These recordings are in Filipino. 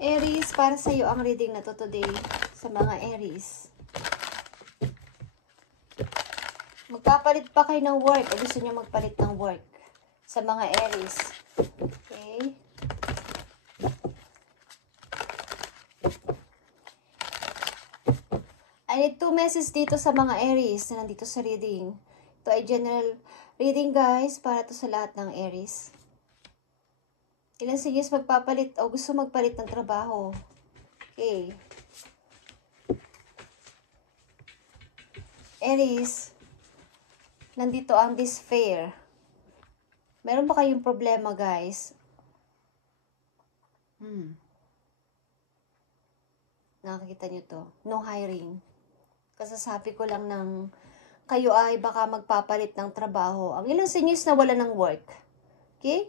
Aries, para sa iyo ang reading na to today sa mga Aries. Magpapalit pa kayo ng work o gusto niyo magpalit ng work sa mga Aries. Okay? I need 2 messages dito sa mga Aries na nandito sa reading. Ito ay general reading guys, para to sa lahat ng Aries. Ilan sa inyo magpapalit o gusto magpalit ng trabaho? Okay. Aries, nandito ang despair. Meron ba kayong problema guys? Nakakita nyo to. No hiring. Kasasabi ko lang ng kayo ay baka magpapalit ng trabaho. Ang ilan sa inyo is nawala ng work. Okay?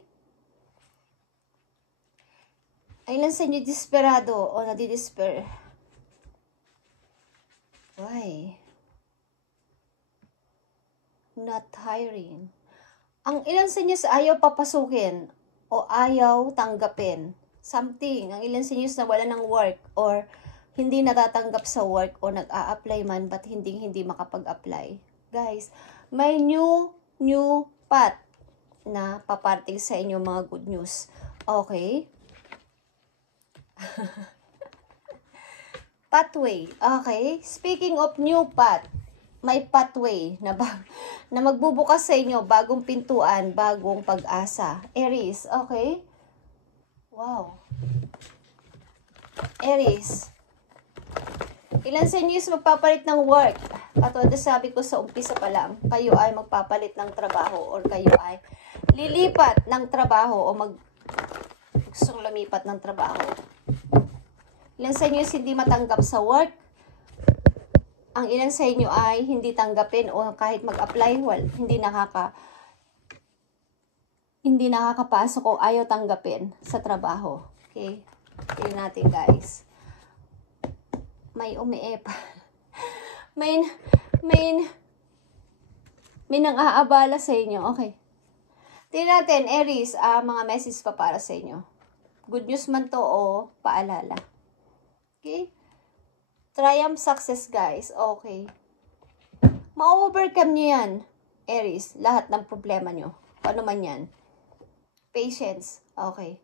Ang ilan sa inyo desperado o nadidespair. Why? Not hiring. Ang ilan sa inyo ayaw papasukin o ayaw tanggapin something. Ang ilan sa inyo nawala ng work or hindi natatanggap sa work o nag-a-apply man but hindi makapag-apply. Guys, may new path na paparting sa inyo mga good news. Okay? Pathway. Okay? Speaking of new path, may pathway na magbubukas sa inyo, bagong pintuan, bagong pag-asa. Aries, okay? Wow. Aries. Ilan sa inyo is magpapalit ng work? Katulad sabi ko sa umpisa pa lang, kayo ay magpapalit ng trabaho or kayo ay lilipat ng trabaho o gustong lumipat ng trabaho. Ilan sa inyo is hindi matanggap sa work? Ang ilan sa inyo ay hindi tanggapin o kahit mag-apply, hindi nakakapasok o ayaw tanggapin sa trabaho. Okay? Tingnan natin guys. May umiipa. may nang-aabala sa inyo. Okay. Tingnan natin, Aries, mga message pa para sa inyo. Good news man to o paalala. Okay? Triumph success, guys. Okay. Ma-overcome nyo yan, Aries. Lahat ng problema nyo. Paano man yan. Patience. Okay.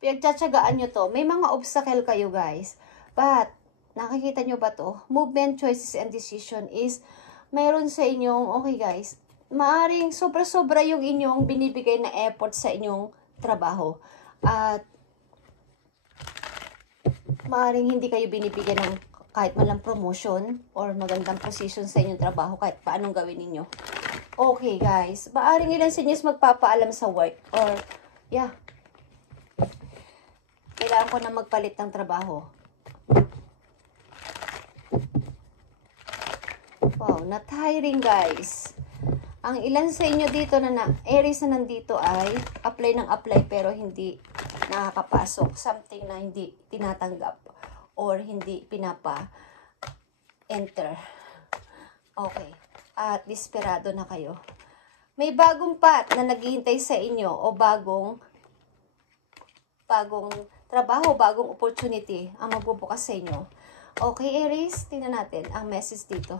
Pinagtsatsagaan nyo to. May mga obstacle kayo, guys. But, nakikita nyo ba to? Movement, choices, and decision is mayroon sa inyong, okay guys, maaring sobra-sobra yung inyong binibigay na effort sa inyong trabaho. At maaring hindi kayo binibigyan ng kahit malang promotion or magandang position sa inyong trabaho kahit paanong gawin ninyo. Okay guys, maaring ilan sa inyo magpapaalam sa work or yeah, kailangan ko na magpalit ng trabaho. Wow, not hiring guys. Ang ilan sa inyo dito Aries na nandito ay apply ng apply pero hindi nakakapasok. Something na hindi tinatanggap or hindi pinapa-enter. Okay. At desperado na kayo. May bagong path na naghihintay sa inyo o bagong trabaho, bagong opportunity ang magbubukas sa inyo. Okay, Aries, tingnan natin ang message dito.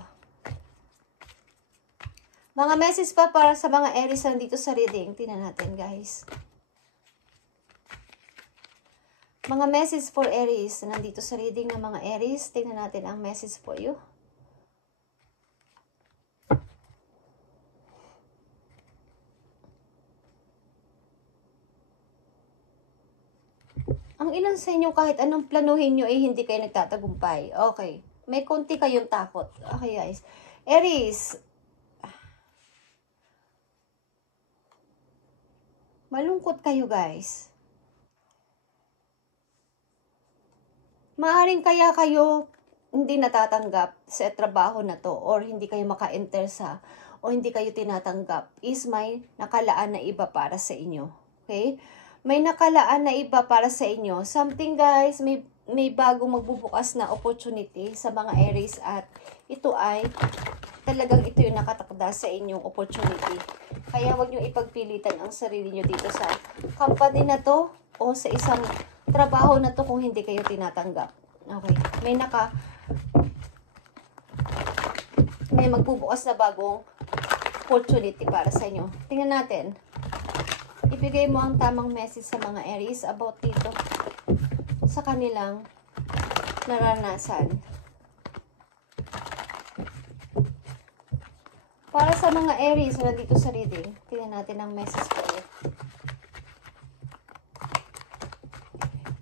Mga message pa para sa mga Aries dito sa reading. Tingnan natin, guys. Mga message for Aries. Nandito sa reading ng mga Aries. Tingnan natin ang message for you. Ang ilan sa inyo kahit anong planuhin nyo ay hindi kayo nagtatagumpay. Okay. May konti kayong takot. Okay, guys. Aries, malungkot kayo guys. Maaring kaya kayo hindi natatanggap sa trabaho na to or hindi kayo maka-enter sa o hindi kayo tinatanggap is may nakalaan na iba para sa inyo. Okay? May nakalaan na iba para sa inyo. Something guys, may bagong magbubukas na opportunity sa mga Aries at ito ay talagang ito yung nakatakda sa inyong opportunity. Kaya wag nyo ipagpilitan ang sarili nyo dito sa company na to o sa isang trabaho na to kung hindi kayo tinatanggap. Okay. May magbubukas na bagong opportunity para sa inyo. Tingnan natin. Ibigay mo ang tamang message sa mga Aries about dito sa kanilang naranasan. Para sa mga Aries na dito sa reading, tingnan natin ang message ko.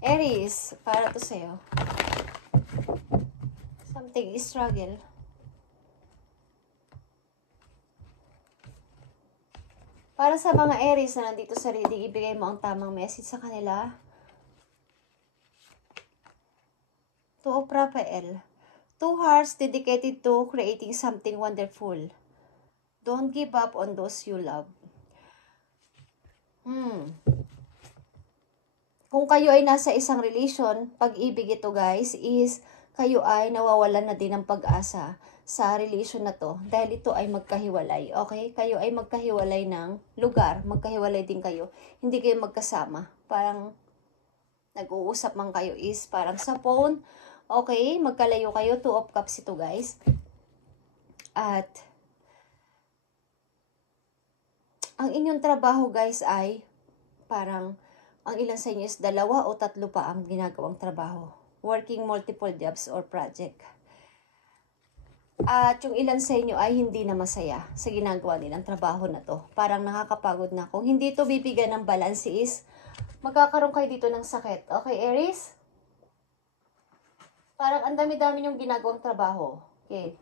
Aries, para to sa'yo. Something is struggle. Para sa mga Aries na nandito sa reading, ibigay mo ang tamang message sa kanila. Two of Raphael. Two hearts dedicated to creating something wonderful. Don't give up on those you love. Kung kayo ay nasa isang relation, pag-ibig ito guys, is kayo ay nawawalan na din ng pag-asa sa relation na to. Dahil ito ay magkahiwalay. Okay? Kayo ay magkahiwalay ng lugar. Magkahiwalay din kayo. Hindi kayo magkasama. Parang nag-uusap man kayo is parang sa phone. Okay? Magkalayo kayo. Two of Cups ito guys. At ang inyong trabaho guys ay parang ang ilan sa inyo is 2 o 3 pa ang ginagawang trabaho. Working multiple jobs or project. At yung ilan sa inyo ay hindi na masaya sa ginagawa nilang trabaho na to. Parang nakakapagod na. Kung hindi to bibigyan ng balance is magkakaroon kayo dito ng sakit. Okay, Aries? Parang ang dami-dami yung ginagawang trabaho. Okay.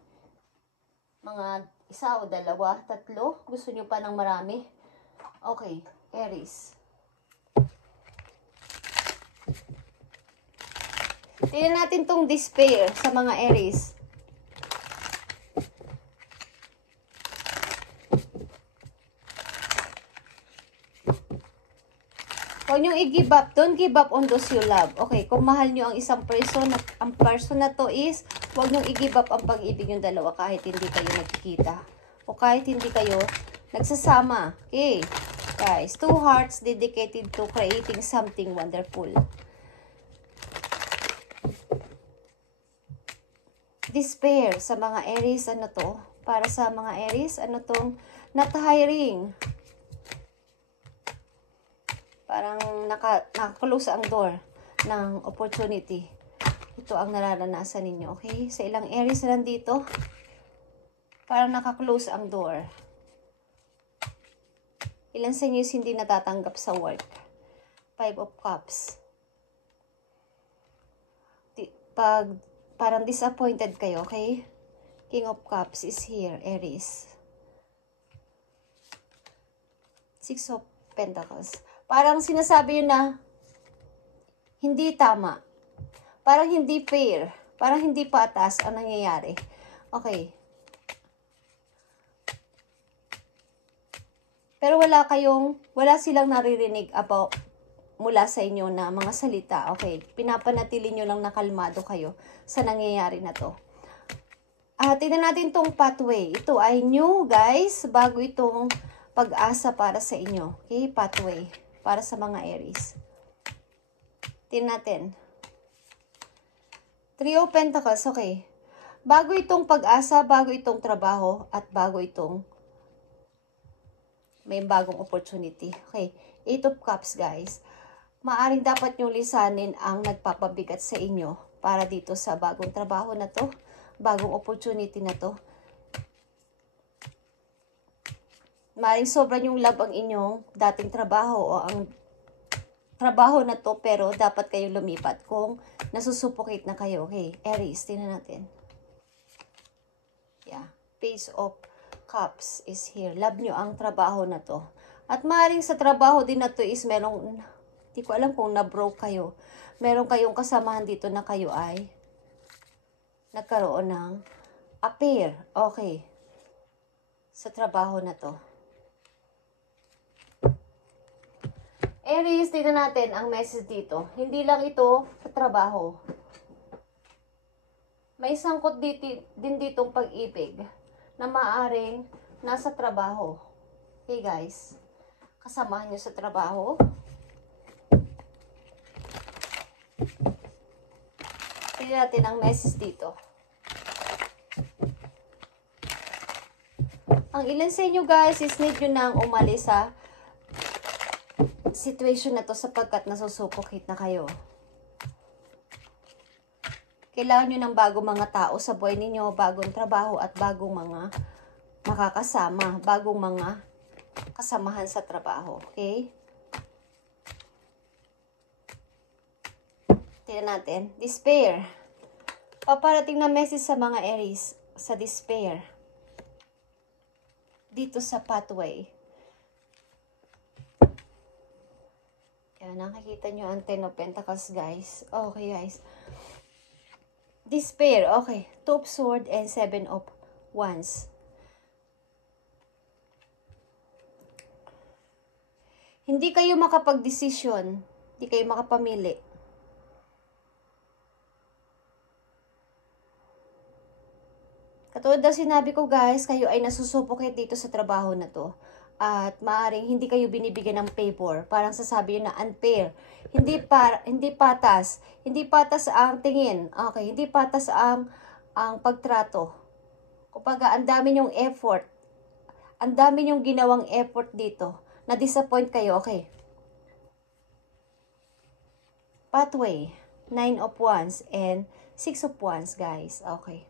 Mga 1 o 2, 3. Gusto nyo pa ng marami? Okay, Aries. Tingnan natin tong despair sa mga Aries. Huwag niyong i-give up. Don't give up on those you love. Okay, kung mahal niyo ang isang person, ang person na to is, huwag niyong i-give up ang pag-ibig yung dalawa kahit hindi kayo nagkikita. O kahit hindi kayo nagsasama. Okay, guys. Two hearts dedicated to creating something wonderful. Despair sa mga Aries, ano to? Para sa mga Aries, ano tong not hiring? Parang naka-close ang door ng opportunity. Ito ang nararanasan ninyo, okay? Sa ilang Aries na nandito, parang naka-close ang door. Ilan sa inyo is hindi natatanggap sa work? 5 of Cups. Parang disappointed kayo, okay? King of Cups is here, Aries. 6 of Pentacles. Parang sinasabi yun na hindi tama. Parang hindi fair. Parang hindi patas ang nangyayari. Okay. Pero wala silang naririnig about mula sa inyo na mga salita. Okay, pinapanatili nyo lang na kalmado kayo sa nangyayari na to. Tingnan natin tong pathway. Ito ay new guys, bago itong pag-asa para sa inyo. Okay, pathway para sa mga Aries. Tingnan natin. 3 of Pentacles, okay. Bago itong pag-asa, bago itong trabaho, at bago itong may bagong opportunity. Okay, 8 of Cups guys. Maaring dapat nyo lisanin ang nagpapabigat sa inyo para dito sa bagong trabaho na to, bagong opportunity na to. Maaring sobrang yung love ang inyong dating trabaho o ang trabaho na to, pero dapat kayong lumipat kung nasusuffocate na kayo. Okay, Aries, tingnan natin. Yeah, Page of Cups is here. Love nyo ang trabaho na to. At maaring sa trabaho din na to is merong, di ko alam kung na-broke kayo. Meron kayong kasamahan dito na kayo ay nagkaroon ng affair. Okay. Sa trabaho na to. Aries, tignan natin ang message dito. Hindi lang ito sa trabaho. May sangkot din ditong pag-ibig na maaaring nasa trabaho. Okay guys. Kasamahan nyo sa trabaho. Tingnan natin ang message dito. Ang ilan sa inyo guys is need nyo nang umalis sa situation na to sapagkat nasusuffocate na kayo. Kailangan nyo ng bagong mga tao sa buhay ninyo, bagong trabaho at bagong mga makakasama, bagong mga kasamahan sa trabaho. Okay? Tingnan natin. Despair. Paparating na message sa mga Aries sa despair. Dito sa pathway. Kaya nakikita nyo ang Ten of Pentacles guys. Okay guys. Despair, okay. Two of Swords and Seven of Wands. Hindi kayo makapag-desisyon. Hindi kayo makapamili. Katulad na sinabi ko guys, kayo ay nasusuffocate dito sa trabaho na to. At maaring hindi kayo binibigyan ng favor. Parang sasabi nyo na unfair. Hindi patas. Hindi patas ang tingin. Okay, hindi patas ang pagtrato. Kumbaga, ang dami nyong effort. Ang dami nyong ginawang effort dito. Na-disappoint kayo. Okay. Pathway. 9 of Wands and 6 of Wands, guys. Okay.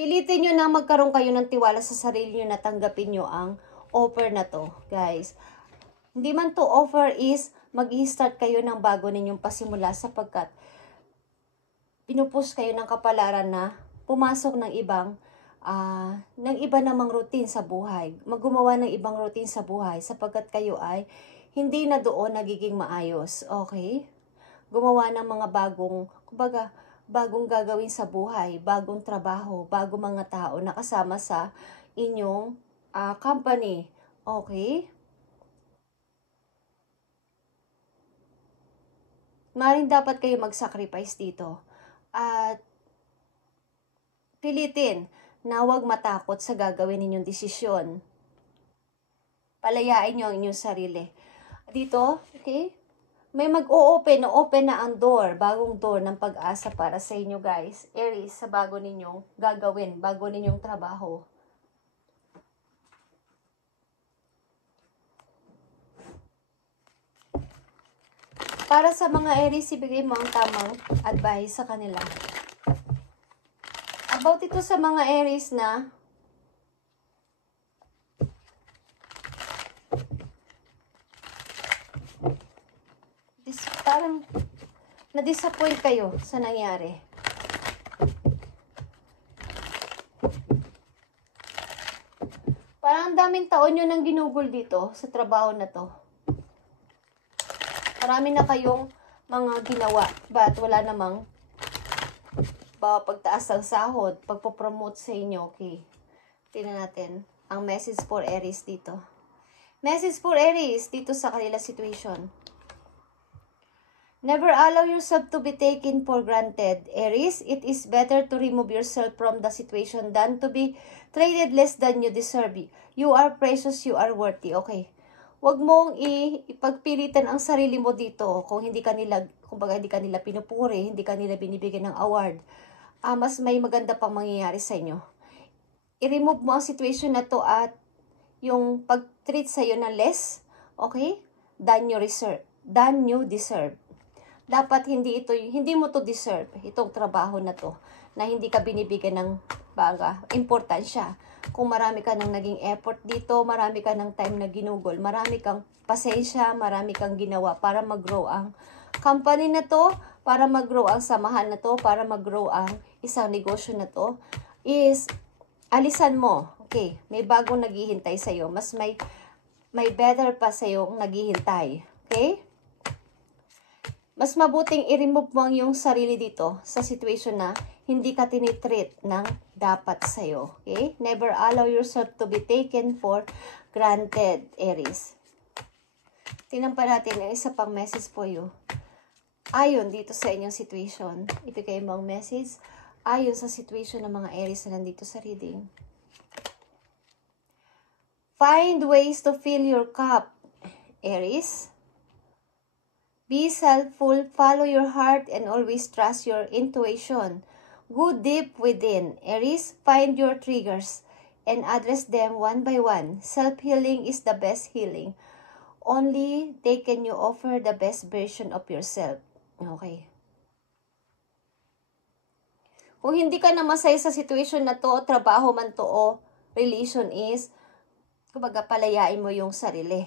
Pilitin nyo na magkaroon kayo ng tiwala sa sarili nyo na tanggapin nyo ang offer na to, guys. Hindi man to offer is mag-i-start kayo ng bago ninyong pasimula sapagkat pinupus kayo ng kapalaran na pumasok ng iba namang routine sa buhay. Maggumawa ng ibang routine sa buhay sapagkat kayo ay hindi na doon nagiging maayos. Okay? Gumawa ng mga bagong gagawin sa buhay, bagong trabaho, bagong mga tao na kasama sa inyong company. Okay? Maring dapat kayo mag-sacrifice dito. At pilitin na huwag matakot sa gagawin ninyong desisyon. Palayain nyo ang inyong sarili. Dito, okay? May mag-o-open na ang door, bagong door ng pag-asa para sa inyo guys. Aries, sa bago ninyong gagawin, bago ninyong trabaho. Para sa mga Aries, ibigay mo ang tamang advice sa kanila. About ito sa mga Aries na parang na-disappoint kayo sa nangyari. Parang ang daming taon nyo nang ginugol dito sa trabaho na to. Marami na kayong mga ginawa, but wala namang pagtaas ng sahod, pagpopromote sa inyo. Okay. Tingnan natin ang message for Aries dito. Message for Aries dito sa kanila situation. Never allow yourself to be taken for granted. Aries, it is better to remove yourself from the situation than to be treated less than you deserve. You are precious, you are worthy. Okay. Huwag mong ipagpilitan ang sarili mo dito kung hindi kanila pinupuri, hindi kanila binibigyan ng award. Mas may maganda pang mangyayari sa inyo. I-remove mo ang situation na to at yung pag-treat sa iyo na less, okay? Than you deserve. Dapat hindi mo to deserve, itong trabaho na to, na hindi ka binibigyan ng importansya. Kung marami ka nang naging effort dito, marami ka ng time na ginugol, marami kang pasensya, marami kang ginawa para mag-grow ang company na to, para mag-grow ang samahan na to, para mag-grow ang isang negosyo na to, is alisan mo. Okay, may bagong naghihintay sa'yo, mas may better pa sa'yo naghihintay. Okay? Mas mabuting i-remove mo ang iyong sarili dito sa situation na hindi ka tinitreat ng dapat sa'yo. Okay? Never allow yourself to be taken for granted, Aries. Tingnan pa natin ang isa pang message for you. Ayon dito sa inyong situation. Ibigay mo ang message ayon sa situation ng mga Aries na nandito sa reading. Find ways to fill your cup, Aries. Be self-full, follow your heart, and always trust your intuition. Go deep within. Aries, find your triggers and address them one by one. Self-healing is the best healing. Only they can you offer the best version of yourself. Okay. Kung hindi ka na masaya sa situation na to, trabaho man to o relation is, kumbaga palayain mo yung sarili.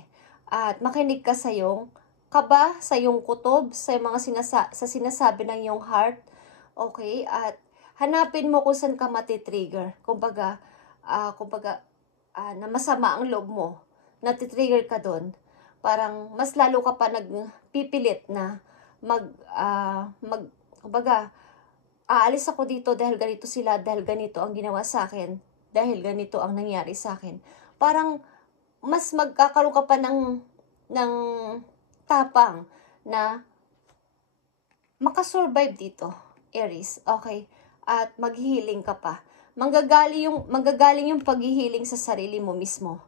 At makinig ka sa yung kaba, sa yung kutob, sa mga sinasabi ng yung heart. Okay? At hanapin mo kung saan ka matitrigger. Kumbaga, na masama ang loob mo. Natitrigger ka doon. Parang mas lalo ka pa nagpipilit na kumbaga, aalis ako dito dahil ganito sila, dahil ganito ang ginawa sa akin, dahil ganito ang nangyari sa akin. Parang mas magkakaroon ka pa ng tapang na makasurvive dito, Aries. Okay? At mag-healing ka pa. Manggagaling yung pag-healing sa sarili mo mismo.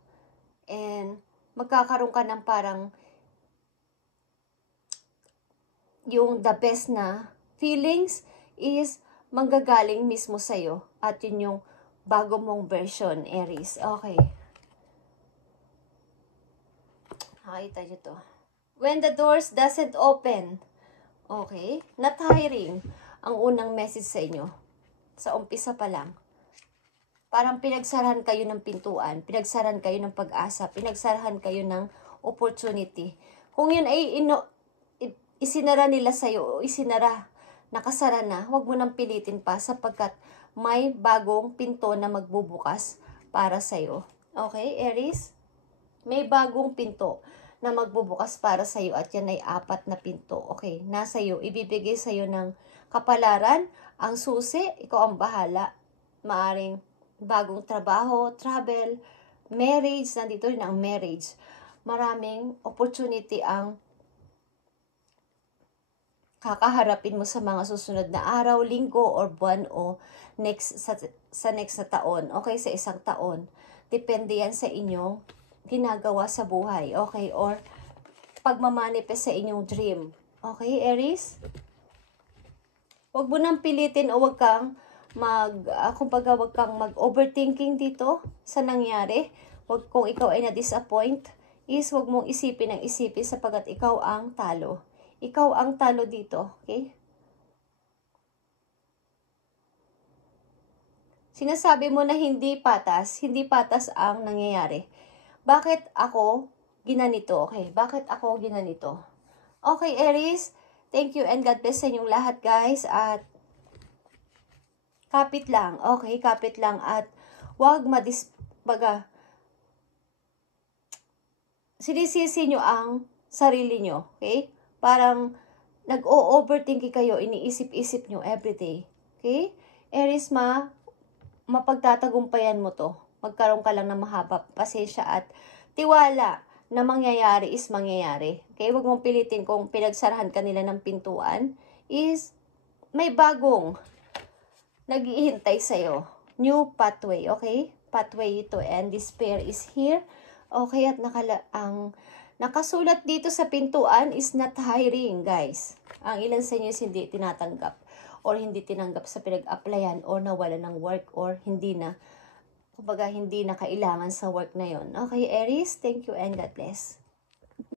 And magkakaroon ka ng parang yung the best na feelings is manggagaling mismo sa'yo. At yun yung bago mong version, Aries. Okay. Nakita nyo to. When the doors doesn't open. Okay. Not hiring. Ang unang message sa inyo. Sa umpisa pa lang. Parang pinagsarahan kayo ng pintuan. Pinagsarahan kayo ng pag-asa. Pinagsarahan kayo ng opportunity. Kung yun ay isinara nila sa'yo o nakasara na, huwag mo nang pilitin pa sapagkat may bagong pinto na magbubukas para sa'yo. Okay, Aries? May bagong pinto na magbubukas para sa'yo at yan ay 4 na pinto. Okay, nasa iyo. Ibibigay sa'yo ng kapalaran, ang susi, ikaw ang bahala. Maaring bagong trabaho, travel, marriage, nandito rin ang marriage. Maraming opportunity ang kakaharapin mo sa mga susunod na araw, linggo, or buwan, o sa next na taon. Okay, sa isang taon. Depende yan sa inyong ginagawa sa buhay. Okay, or pagmamanifest sa inyong dream. Okay, Aries? Huwag mo nang pilitin o huwag kang wag kang mag-overthinking dito sa nangyari. Huwag, kung ikaw ay na-disappoint, is huwag mong isipin sapagkat ikaw ang talo. Ikaw ang talo dito, okay? Sinasabi mo na hindi patas ang nangyayari. Bakit ako ginanito, okay? Bakit ako ginanito? Okay, Aries, thank you and God bless sa inyong lahat, guys. At kapit lang, okay? Kapit lang at huwag sinisisi nyo ang sarili nyo, okay? Parang nag-o-overthinking kayo, iniisip-isip nyo everyday. Okay? Aries, mapagtatagumpayan mo to. Magkaroon ka lang ng mahaba pasensya at tiwala na mangyayari is mangyayari. Okay? Huwag mong pilitin kung pinagsarahan ka nila ng pintuan is may bagong nag-iihintay sa'yo. New pathway. Okay? Pathway to end. Despair is here. Okay? At nakasulat dito sa pintuan is not hiring, guys. Ang ilan sa inyo is hindi tinatanggap or hindi tinanggap sa pinag-applyan or nawala ng work or hindi na kailangan sa work na yon. Okay, Aries, thank you and God bless.